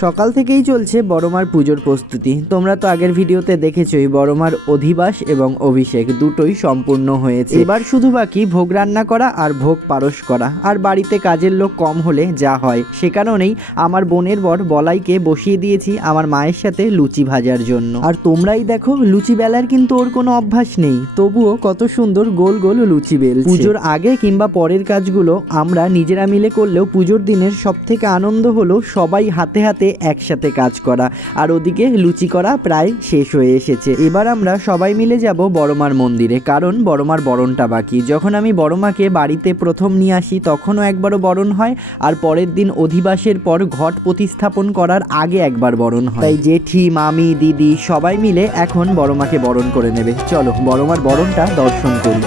সকাল থেকেই চলছে বড়মার পুজোর প্রস্তুতি। তোমরা তো আগের ভিডিওতে দেখেছই, বড়মার অধিবাস এবং অভিষেক দুটোই সম্পূর্ণ হয়েছে। এবার শুধু বাকি ভোগ রান্না করা আর ভোগ পারস করা। আর বাড়িতে কাজের লোক কম হলে যা হয়। সে কারণেই আমার বোনের বর বলাইকে বসিয়ে দিয়েছি আমার মায়ের সাথে লুচি ভাজার জন্য। আর তোমরাই দেখো, লুচি বেলার কিন্তু ওর কোনো অভ্যাস নেই। তবুও কত সুন্দর গোল গোল লুচি বেল পুজোর আগে কিংবা পরের কাজগুলো আমরা নিজেরা মিলে করলেও পুজোর দিনের সব থেকে আনন্দ হলো সবাই হাতে হাতে একসাথে কাজ করা। আর ওদিকে লুচি করা প্রায় শেষ হয়ে এসেছে। এবার আমরা সবাই মিলে যাব বড়মার মন্দিরে, কারণ বড়মার বরণটা বাকি। যখন আমি বড়মাকে বাড়িতে প্রথম নিয়ে আসি, তখনও একবারও বরণ হয়, আর পরের দিন অধিবাসের পর ঘট প্রতিস্থাপন করার আগে একবার বরণ হয়। তাই জেঠি, মামি, দিদি সবাই মিলে এখন বড়মাকে বরণ করে নেবে। চলো, বড়মার বরণটা দর্শন করি।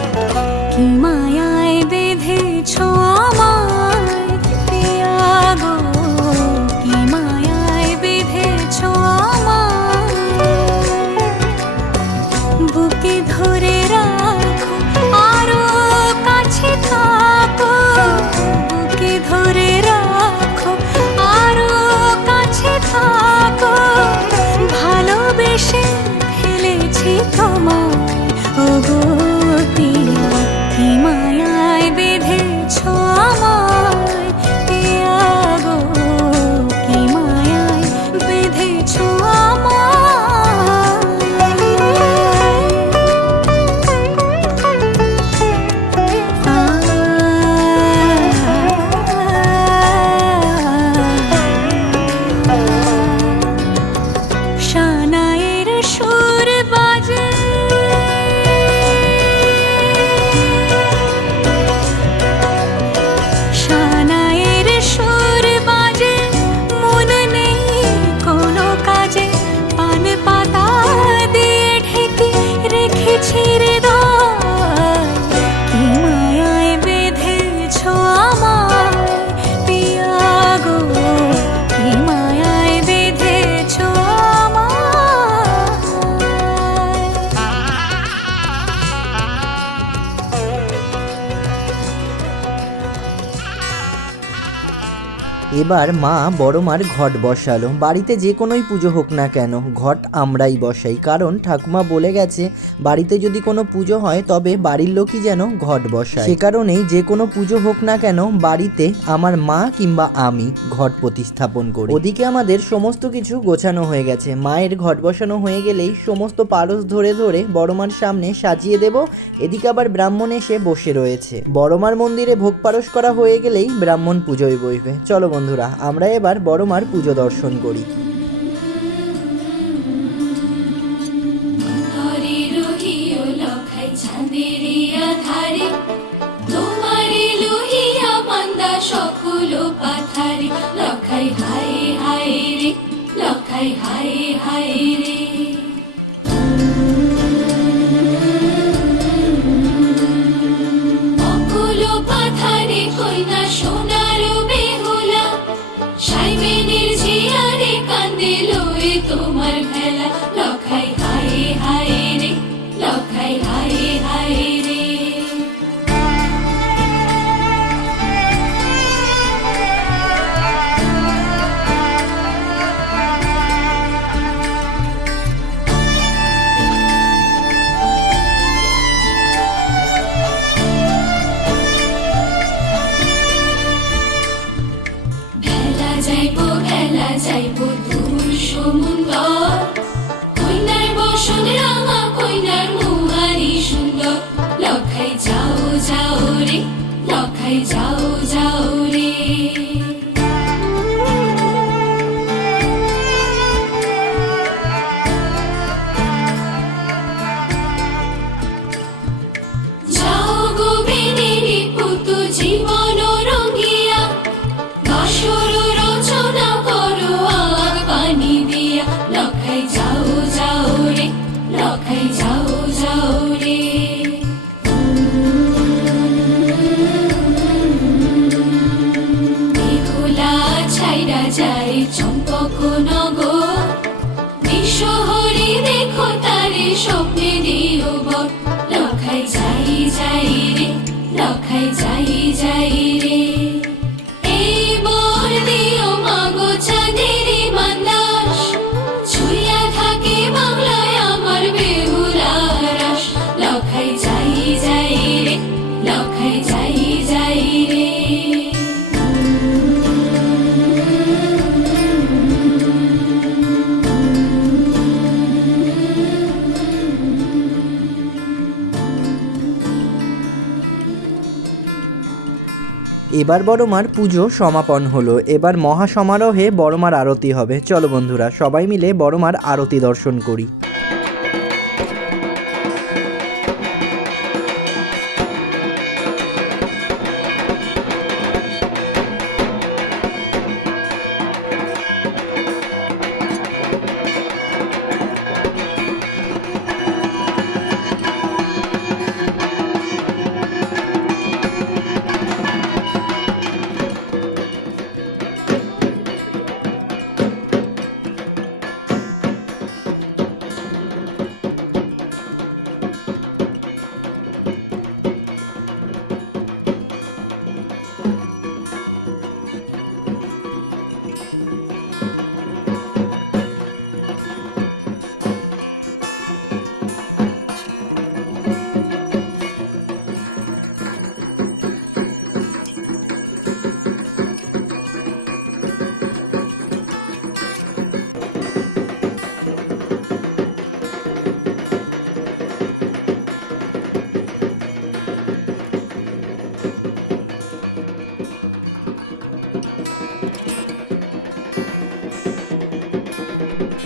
এবার মা বড় মার ঘট বসালো। বাড়িতে যে কোনোই পুজো হোক না কেন, ঘট আমরাই বসাই। কারণ ঠাকুমা বলে গেছে, বাড়িতে যদি কোনো পুজো হয়, তবে বাড়ির লোকই যেন ঘট বসায়। সে কারণেই যে কোনো পুজো হোক না কেন, বাড়িতে আমার মা কিংবা আমি ঘট প্রতিস্থাপন করি। ওদিকে আমাদের সমস্ত কিছু গোছানো হয়ে গেছে। মায়ের ঘট বসানো হয়ে গেলেই সমস্ত পারস ধরে ধরে বড় মার সামনে সাজিয়ে দেব। এদিকে আবার ব্রাহ্মণ এসে বসে রয়েছে। বড়মার মন্দিরে ভোগ পারস করা হয়ে গেলেই ব্রাহ্মণ পুজোয় বসবে চলো বন্ধুরা আমরা এবার বড় মার পুজো দর্শন করি। সকল হায় হায় রে হায় I mean যাও রে যাও যাও। স্বপ্নে দিও বট লখাই যাই যাই রে লখাই যাই যাই রে। এবার বড়মার পুজো সমাপন হলো। এবার মহা সমারোহে বড়মার আরতি হবে। চলো বন্ধুরা, সবাই মিলে বড়মার আরতি দর্শন করি।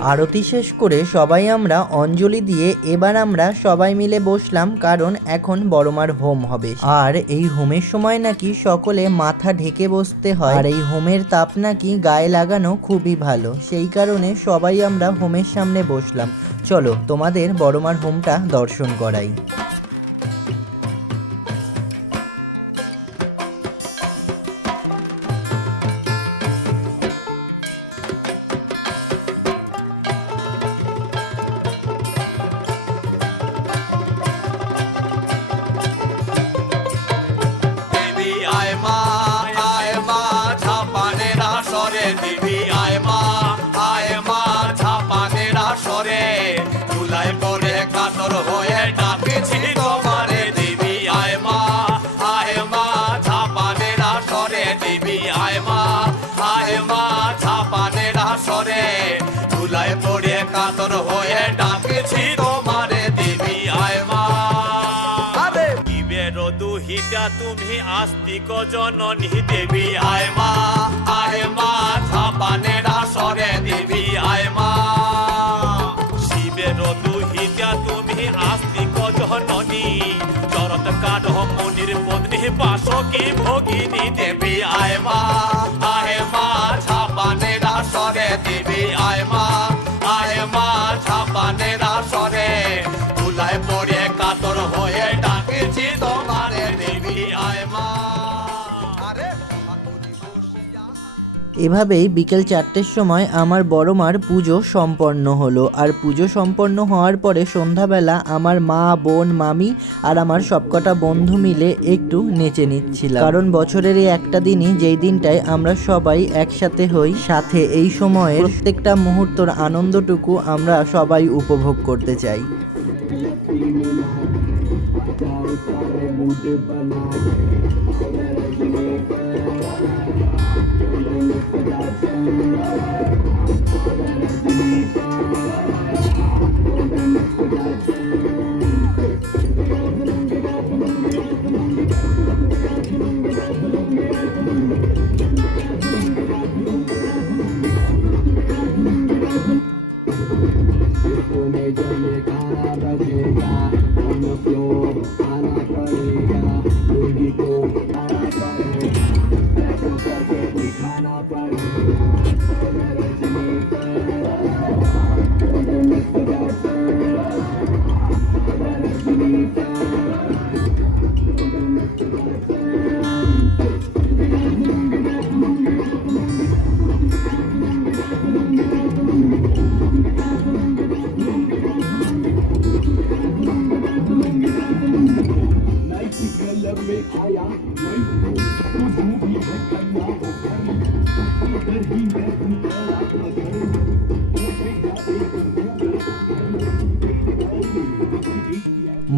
আরতি শেষ করে সবাই আমরা অঞ্জলি দিয়ে এবার আমরা সবাই মিলে বসলাম, কারণ এখন বড়মার হোম হবে। আর এই হোমের সময় নাকি সকলে মাথা ঢেকে বসতে হয়। আর এই হোমের তাপ নাকি গায়ে লাগানো খুবই ভালো। সেই কারণে সবাই আমরা হোমের সামনে বসলাম। চলো তোমাদের বড়মার হোমটা দর্শন করাই। আস্তিক জননী দেবী, আয় মা আয় মা ঝাপানের সরে দেবী, আয় মা। শিবের দুহিতা তুমি আস্তিক জননী চরৎকার মনির পত্নী বাসকি ভগিনী দেবী, আয় মা। এভাবেই বিকেল চারটের সময় আমার বড় মার পুজো সম্পন্ন হলো আর পুজো সম্পন্ন হওয়ার পরে সন্ধ্যাবেলা আমার মা বোন মামি আর আমার সবকটা বন্ধু মিলে একটু নেচে নিচ্ছিলাম কারণ বছরের এই একটা দিনই যেই দিনটায় আমরা সবাই একসাথে হই সাথে এই সময়ে প্রত্যেকটা মুহূর্তর আনন্দটুকু আমরা সবাই উপভোগ করতে চাই तुम्हें Thank you.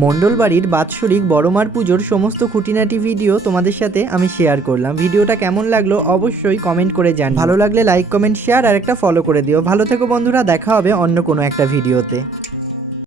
মণ্ডলবাড়ির বাৎসরিক বড়মার পুজোর সমস্ত খুঁটিনাটি ভিডিও তোমাদের সাথে আমি শেয়ার করলাম। ভিডিওটা কেমন লাগল অবশ্যই কমেন্ট করে জান ভালো লাগলে লাইক কমেন্ট শেয়ার আর একটা ফলো করে দিও। ভালো থেকো বন্ধুরা, দেখা হবে অন্য কোনো একটা ভিডিওতে